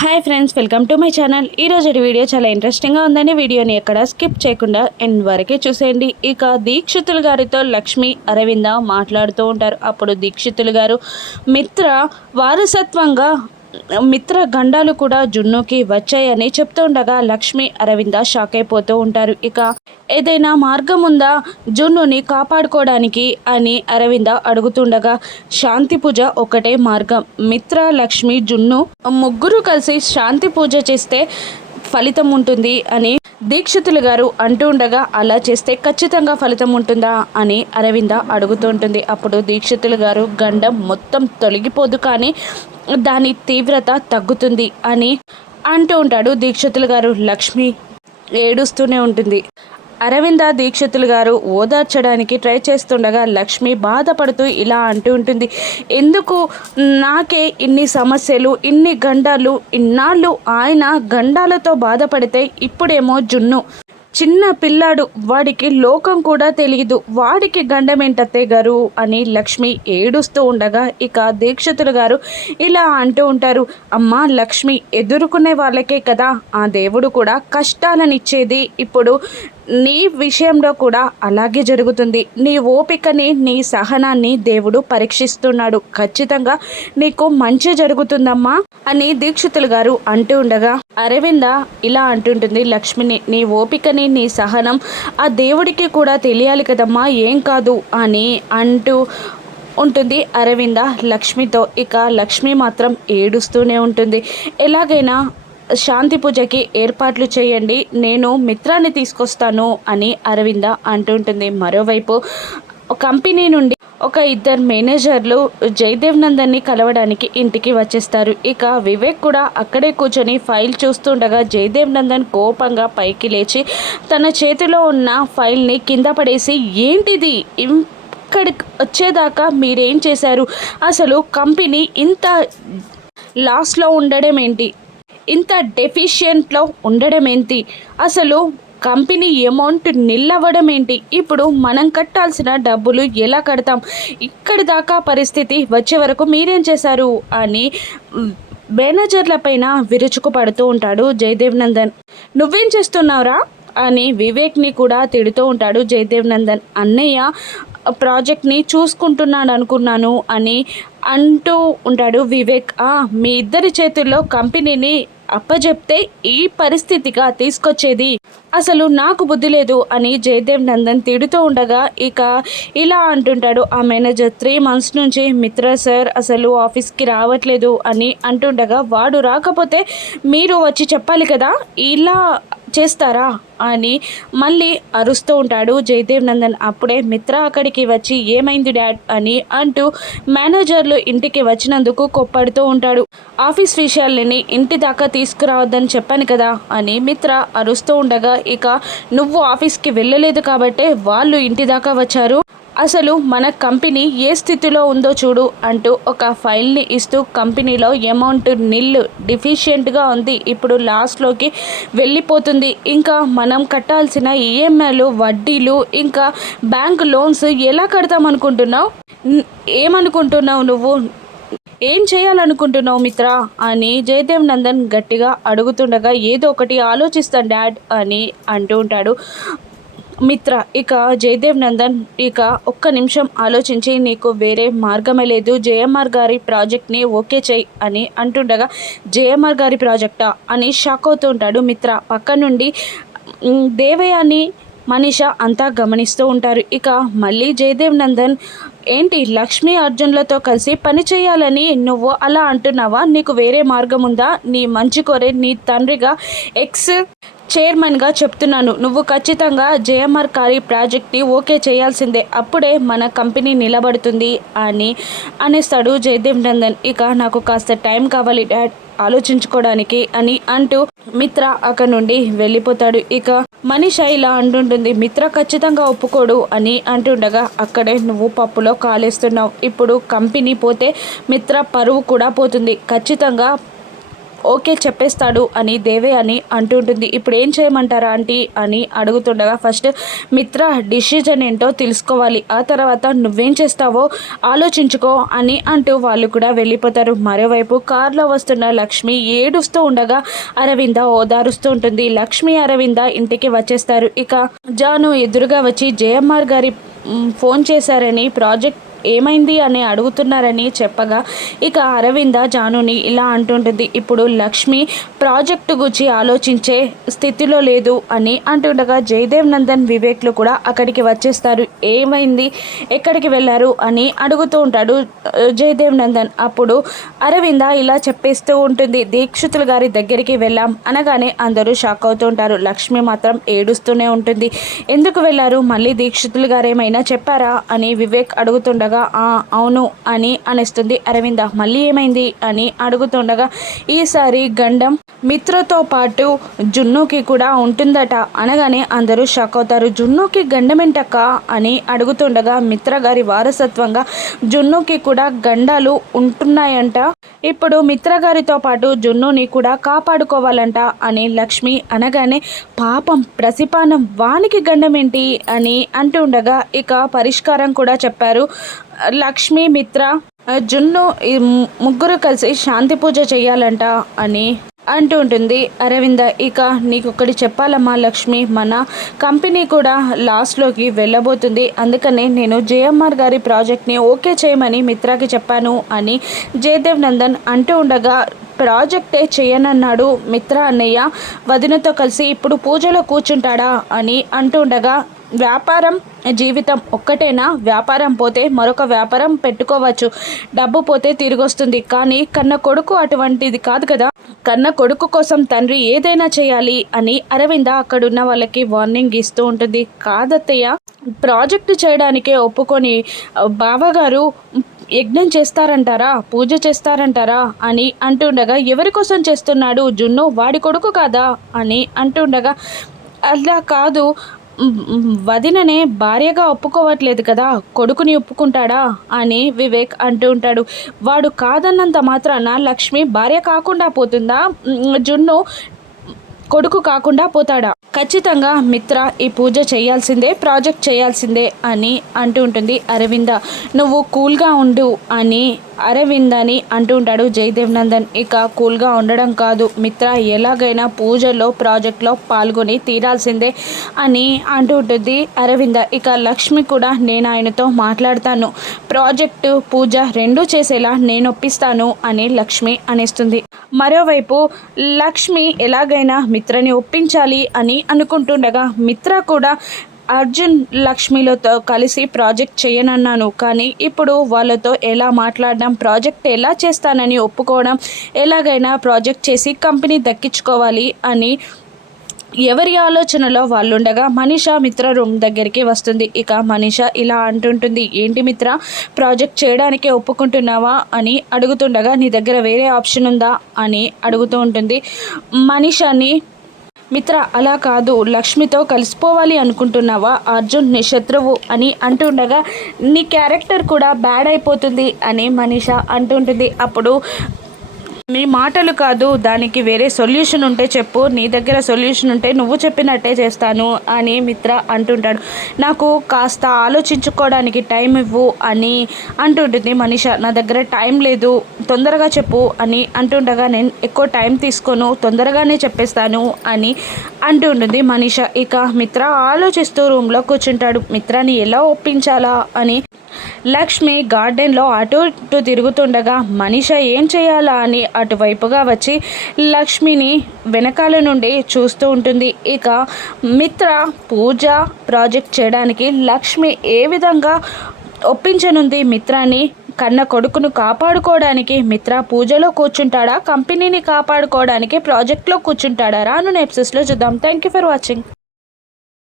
Hi friends welcome to my channel. ఈ రోజు video చాలా ఇంట్రెస్టింగ్గా ఉందని వీడియోని ఎక్కడ స్కిప్ చేయకుండా ఎండ్ వరకే చూసేయండి. ఇక దీక్షితులు గారితో లక్ష్మి అరవింద మాట్లాడుతూ ఉంటారు. అప్పుడు దీక్షితులు గారు మిత్ర వారసత్వంగా మిత్ర గండాలు కూడా జున్నుకి వచ్చాయని చెప్తూ ఉండగా లక్ష్మి అరవింద షాక్ అయిపోతూ ఉంటారు. ఇక ఏదైనా మార్గం ఉందా? జున్నుని కాపాడుకోవడానికి అని అరవింద అడుగుతుండగా శాంతి పూజ ఒకటే మార్గం. మిత్ర లక్ష్మి జున్ను ముగ్గురు కలిసి శాంతి పూజ చేస్తే ఫలితం ఉంటుంది అని దీక్షితులు గారు అంటూ ఉండగా అలా చేస్తే ఖచ్చితంగా ఫలితం ఉంటుందా? అని అరవింద అడుగుతూ ఉంటుంది. అప్పుడు దీక్షితులు గారు గండం మొత్తం తొలగిపోదు కానీ దాని తీవ్రత తగ్గుతుంది అని అంటూ ఉంటాడు దీక్షితులు గారు. లక్ష్మి ఏడుస్తూనే ఉంటుంది. అరవింద దీక్షితులు గారు ఓదార్చడానికి ట్రై చేస్తుండగా లక్ష్మి బాధపడుతూ ఇలా అంటూ ఉంటుంది. ఎందుకు నాకే ఇన్ని సమస్యలు ఇన్ని గండాలు ఇన్నాళ్ళు ఆయన గండాలతో బాధపడితే ఇప్పుడేమో జున్ను. చిన్న పిల్లాడు వాడికి లోకం కూడా తెలియదు వాడికి గండమేంటత్తే గారు అని లక్ష్మి ఏడుస్తూ ఉండగా ఇక దీక్షితులు గారు ఇలా అంటూ ఉంటారు. అమ్మ లక్ష్మి ఎదుర్కొనే వాళ్ళకే కదా. ఆ దేవుడు కూడా కష్టాలనిచ్చేది. ఇప్పుడు నీ విషయంలో కూడా అలాగే జరుగుతుంది. నీ ఓపికని నీ సహనాన్ని దేవుడు పరీక్షిస్తున్నాడు. ఖచ్చితంగా నీకు మంచి జరుగుతుందమ్మా అని దీక్షితులు గారు అంటూ ఉండగా అరవింద ఇలా అంటుంటుంది లక్ష్మిని నీ ఓపికని నీ సహనం ఆ దేవుడికి కూడా తెలియాలి కదమ్మా ఏం కాదు అని అంటూ ఉంటుంది అరవింద లక్ష్మితో. ఇక లక్ష్మి మాత్రం ఏడుస్తూనే ఉంటుంది. ఎలాగైనా శాంతి పూజకి ఏర్పాట్లు చేయండి నేను మిత్రాన్ని తీసుకొస్తాను అని అరవింద అంటుంటుంది మరోవైపు కంపెనీ నుండి ఒక ఇద్దరు మేనేజర్లు జయదేవ్ నందన్ని కలవడానికి ఇంటికి వచ్చేస్తారు. ఇక వివేక్ కూడా అక్కడే కూర్చొని ఫైల్ చూస్తుండగా జయదేవ్ నందన్ కోపంగా పైకి లేచి తన చేతిలో ఉన్న ఫైల్ని కింద పడేసి ఏంటిది? ఇక్కడికి వచ్చేదాకా మీరేం చేశారు? అసలు కంపెనీ ఇంత లాస్లో ఉండడం ఏంటి ఇంత డెఫిషియెంట్లో ఉండడం ఏంటి అసలు కంపెనీ అమౌంట్ నిల్లవ్వడం ఏంటి ఇప్పుడు మనం కట్టాల్సిన డబ్బులు ఎలా కడతాం? ఇక్కడి దాకా పరిస్థితి వచ్చే వరకు మీరేం చేశారు? అని మేనేజర్ల పైన విరుచుకు పడుతూ ఉంటాడు జయదేవ్ నందన్. నువ్వేం చేస్తున్నావురా? అని వివేక్ని కూడా తిడుతూ ఉంటాడు జయదేవ్ నందన్. అన్నయ్య ప్రాజెక్ట్ని చూసుకుంటున్నాడు అనుకున్నాను అని అంటూ ఉంటాడు వివేక్. మీ ఇద్దరి చేతుల్లో కంపెనీని అప్పజెప్తే ఈ పరిస్థితిగా తీసుకొచ్చేది. అసలు నాకు బుద్ధి లేదు అని జయదేవ్ నందన్ తిడుతూ ఉండగా ఇక ఇలా అంటుంటాడు ఆ మేనేజర్ త్రీ మంత్స్ నుంచి మిత్ర సార్ అసలు ఆఫీస్కి రావట్లేదు అని అంటుండగా వాడు రాకపోతే మీరు వచ్చి చెప్పాలి కదా ఇలా చేస్తారా అని మళ్ళీ అరుస్తూ ఉంటాడు జయదేవ్ నందన్. అప్పుడే మిత్ర అక్కడికి వచ్చి ఏమైంది డాడ్ అని అంటూ మేనేజర్లు ఇంటికి వచ్చినందుకు కొప్పడుతూ ఉంటాడు. ఆఫీస్ విషయాలని ఇంటి దాకా తీసుకురావద్దని చెప్పాను కదా అని మిత్ర అరుస్తూ ఉండగా ఇక నువ్వు ఆఫీస్కి వెళ్ళలేదు కాబట్టే వాళ్ళు ఇంటి దాకా వచ్చారు. అసలు మన కంపెనీ ఏ స్థితిలో ఉందో చూడు అంటూ ఒక ఫైల్ని ఇస్తూ కంపెనీలో అమౌంట్ నిల్ డిఫిషియెంట్గా ఉంది. ఇప్పుడు లాస్ట్లోకి వెళ్ళిపోతుంది. ఇంకా మనం కట్టాల్సిన ఈఎంఐలు వడ్డీలు ఇంకా బ్యాంక్ లోన్స్ ఎలా కడతామనుకుంటున్నావు? ఏమనుకుంటున్నావు నువ్వు? ఏం చేయాలనుకుంటున్నావు మిత్ర? అని జయదేవ్ నందన్ గట్టిగా అడుగుతుండగా ఏదో ఒకటి ఆలోచిస్తాను డాడ్ అని అంటూ ఉంటాడు. మిత్ర ఇక జయదేవ్ నందన్ ఇక ఒక్క నిమిషం ఆలోచించి నీకు వేరే మార్గమే లేదు. జేఎంఆర్ గారి ప్రాజెక్ట్ని ఓకే చేయి అని అంటుండగా జేఎంఆర్ గారి ప్రాజెక్టా? అని షాక్ అవుతూ ఉంటాడు మిత్ర. పక్క నుండి దేవయాని మనీష అంతా గమనిస్తూ ఉంటారు. ఇక మళ్ళీ జయదేవ్ నందన్ ఏంటి లక్ష్మీ అర్జున్లతో కలిసి పని చేయాలని నువ్వు అలా అంటున్నావా? నీకు వేరే మార్గం ఉందా నీ మంచి కోరే నీ తండ్రిగా ఎక్స్ చైర్మన్గా చెప్తున్నాను. నువ్వు ఖచ్చితంగా జేఎంఆర్ కారీ ప్రాజెక్ట్ని ఓకే చేయాల్సిందే. అప్పుడే మన కంపెనీ నిలబడుతుంది అని అనేస్తాడు జయదేవ్ నందన్. ఇక నాకు కాస్త టైం కావాలి డాడ్. ఆలోచించుకోవడానికి అని అంటూ మిత్ర అక్కడ నుండి వెళ్ళిపోతాడు. ఇక మనిష ఇలా అంటుంటుంది మిత్ర ఖచ్చితంగా ఒప్పుకోడు అని అంటుండగా అక్కడే నువ్వు పప్పులో కాలేస్తున్నావు. ఇప్పుడు కంపెనీ పోతే మిత్ర పరువు కూడా పోతుంది. ఖచ్చితంగా ఓకే చెప్పేస్తాడు అని దేవే అని అంటుంటుంది. ఇప్పుడు ఏం చేయమంటారా ఆంటీ అని అడుగుతుండగా ఫస్ట్ మిత్ర డిసిజన్ ఏంటో తెలుసుకోవాలి. ఆ తర్వాత నువ్వేం చేస్తావో ఆలోచించుకో అని అంటూ వాళ్ళు కూడా వెళ్ళిపోతారు. మరోవైపు కారులో వస్తున్న లక్ష్మి ఏడుస్తూ ఉండగా అరవింద ఓదారుస్తూ ఉంటుంది. లక్ష్మి అరవింద ఇంటికి వచ్చేస్తారు. ఇక జాను ఎదురుగా వచ్చి జయమ్మార్ గారి ఫోన్ చేశారని ప్రాజెక్ట్ ఏమైంది అని అడుగుతున్నారని చెప్పగా ఇక అరవింద జానుని ఇలా అంటుంటుంది ఇప్పుడు లక్ష్మి ప్రాజెక్టు గురించి ఆలోచించే స్థితిలో లేదు అని అంటుండగా జయదేవ్ నందన్ వివేక్లు కూడా అక్కడికి వచ్చేస్తారు. ఏమైంది? ఎక్కడికి వెళ్ళారు? అని అడుగుతూ ఉంటాడు జయదేవ్ నందన్. అప్పుడు అరవింద ఇలా చెప్పేస్తూ ఉంటుంది దీక్షితులు గారి దగ్గరికి వెళ్ళాం అనగానే అందరూ షాక్ అవుతూ ఉంటారు. లక్ష్మి మాత్రం ఏడుస్తూనే ఉంటుంది ఎందుకు వెళ్ళారు? మళ్ళీ దీక్షితులు గారు ఏమైనా చెప్పారా? అని వివేక్ అడుగుతుండగా "ఆ, అవును అని అనేస్తుంది అరవింద. మళ్ళీ ఏమైంది అని అడుగుతుండగా ఈసారి గండం మిత్రతో పాటు జున్నుకి కూడా ఉంటుందట అనగానే అందరూ షాక్ అవుతారు. జున్నుకి గండమేంటక్క? అని అడుగుతుండగా మిత్ర గారి వారసత్వంగా జున్నుకి కూడా గండాలు ఉంటున్నాయంట. ఇప్పుడు మిత్ర గారితో పాటు జున్నుని కూడా కాపాడుకోవాలంట అని లక్ష్మి అనగానే పాపం ప్రసిపానం వానికి గండమేంటి? అని అంటుండగా ఇక పరిష్కారం కూడా చెప్పారు. లక్ష్మి మిత్ర జున్ను ముగ్గురు కలిసి శాంతి పూజ చేయాలంట అని అంటూ ఉంటుంది. అరవింద ఇక నీకు ఒకటి చెప్పాలమ్మా లక్ష్మి. మన కంపెనీ కూడా లాస్ట్లోకి వెళ్ళబోతుంది. అందుకనే నేను జేఎంఆర్ గారి ప్రాజెక్ట్ని ఓకే చేయమని మిత్రాకి చెప్పాను అని జయదేవ్ నందన్ అంటూ ఉండగా ప్రాజెక్టే చేయనన్నాడు మిత్ర అన్నయ్య. వదినతో కలిసి ఇప్పుడు పూజలో కూర్చుంటాడా? అని అంటూ ఉండగా వ్యాపారం జీవితం ఒక్కటేనా? వ్యాపారం పోతే మరొక వ్యాపారం పెట్టుకోవచ్చు. డబ్బు పోతే తిరిగొస్తుంది. కానీ కన్న కొడుకు అటువంటిది కాదు కదా? కన్న కొడుకు కోసం తండ్రి ఏదైనా చేయాలి అని అరవింద అక్కడున్న వాళ్ళకి వార్నింగ్ ఇస్తూ ఉంటుంది. కాదత్తయ్య ప్రాజెక్టు చేయడానికే ఒప్పుకొని బావగారు యజ్ఞం చేస్తారంటారా? పూజ చేస్తారంటారా? అని అంటుండగా ఎవరి కోసం చేస్తున్నాడు జున్ను? వాడి కొడుకు కాదా? అని అంటుండగా అలా కాదు. వదిననే భార్యగా ఒప్పుకోవట్లేదు కదా కొడుకుని ఒప్పుకుంటాడా అని వివేక్ అంటూ ఉంటాడు. వాడు కాదన్నంత మాత్రాన లక్ష్మి భార్య కాకుండా పోతుందా? జున్ను కొడుకు కాకుండా పోతాడా? ఖచ్చితంగా మిత్ర ఈ పూజ చేయాల్సిందే ప్రాజెక్ట్ చేయాల్సిందే అని అంటూ ఉంటుంది అరవింద. నువ్వు కూల్గా ఉండు అని అరవింద్ అని అంటూ ఉంటాడు జయదేవ్ నందన్. ఇక కూల్గా ఉండడం కాదు. మిత్ర ఎలాగైనా పూజలో ప్రాజెక్ట్లో పాల్గొని తీరాల్సిందే అని అంటూ ఉంటుంది అరవింద. ఇక లక్ష్మి కూడా నేను ఆయనతో మాట్లాడతాను. ప్రాజెక్టు పూజ రెండూ చేసేలా నేను ఒప్పిస్తాను అని లక్ష్మి అనేస్తుంది. మరోవైపు లక్ష్మి ఎలాగైనా మిత్రని ఒప్పించాలి అని అనుకుంటుండగా మిత్ర కూడా అర్జున్ లక్ష్మిలతో కలిసి ప్రాజెక్ట్ చేయనన్నాను కానీ ఇప్పుడు వాళ్ళతో ఎలా మాట్లాడడం ప్రాజెక్ట్ ఎలా చేస్తానని ఒప్పుకోవడం ఎలాగైనా ప్రాజెక్ట్ చేసి కంపెనీ దక్కించుకోవాలి అని ఎవరి ఆలోచనలో వాళ్ళుండగా మనీష మిత్ర రూమ్ దగ్గరికి వస్తుంది. ఇక మనీష ఇలా అంటుంటుంది ఏంటి మిత్ర ప్రాజెక్ట్ చేయడానికే ఒప్పుకుంటున్నావా? అని అడుగుతుండగా నీ దగ్గర వేరే ఆప్షన్ ఉందా? అని అడుగుతూ ఉంటుంది. మనీషాని మిత్ర అలా కాదు. లక్ష్మితో కలిసిపోవాలి అనుకుంటున్నావా? అర్జున్ నీ శత్రువు అని అంటుండగా నీ క్యారెక్టర్ కూడా బ్యాడ్ అయిపోతుంది అని మనీష అంటుంటుంది. అప్పుడు నీ మాటలు కాదు దానికి వేరే సొల్యూషన్ ఉంటే చెప్పు నీ దగ్గర సొల్యూషన్ ఉంటే నువ్వు చెప్పినట్టే చేస్తాను అని మిత్ర అంటుంటాడు. నాకు కాస్త ఆలోచించుకోవడానికి టైం ఇవ్వు అని అంటుంటుంది మనిష. నా దగ్గర టైం లేదు తొందరగా చెప్పు అని అంటుండగా నేను ఎక్కువ టైం తీసుకోను తొందరగానే చెప్పేస్తాను అని అంటుంటుంది మనిష. ఇక మిత్ర ఆలోచిస్తూ రూమ్లో కూర్చుంటాడు. మిత్రాన్ని ఎలా ఒప్పించాలా అని లక్ష్మి గార్డెన్లో అటు ఇటు తిరుగుతుండగా మనిష ఏం చేయాలా? అని అటువైపుగా వచ్చి లక్ష్మిని వెనకాల నుండి చూస్తూ ఉంటుంది. ఇక మిత్ర పూజ ప్రాజెక్ట్ చేయడానికి లక్ష్మి ఏ విధంగా ఒప్పించనుంది? మిత్రాన్ని కన్న కొడుకును కాపాడుకోవడానికి మిత్ర పూజలో కూర్చుంటాడా? కంపెనీని కాపాడుకోవడానికి ప్రాజెక్ట్లో కూర్చుంటాడా? రాను నెప్సెస్లో చూద్దాం. Thank you for watching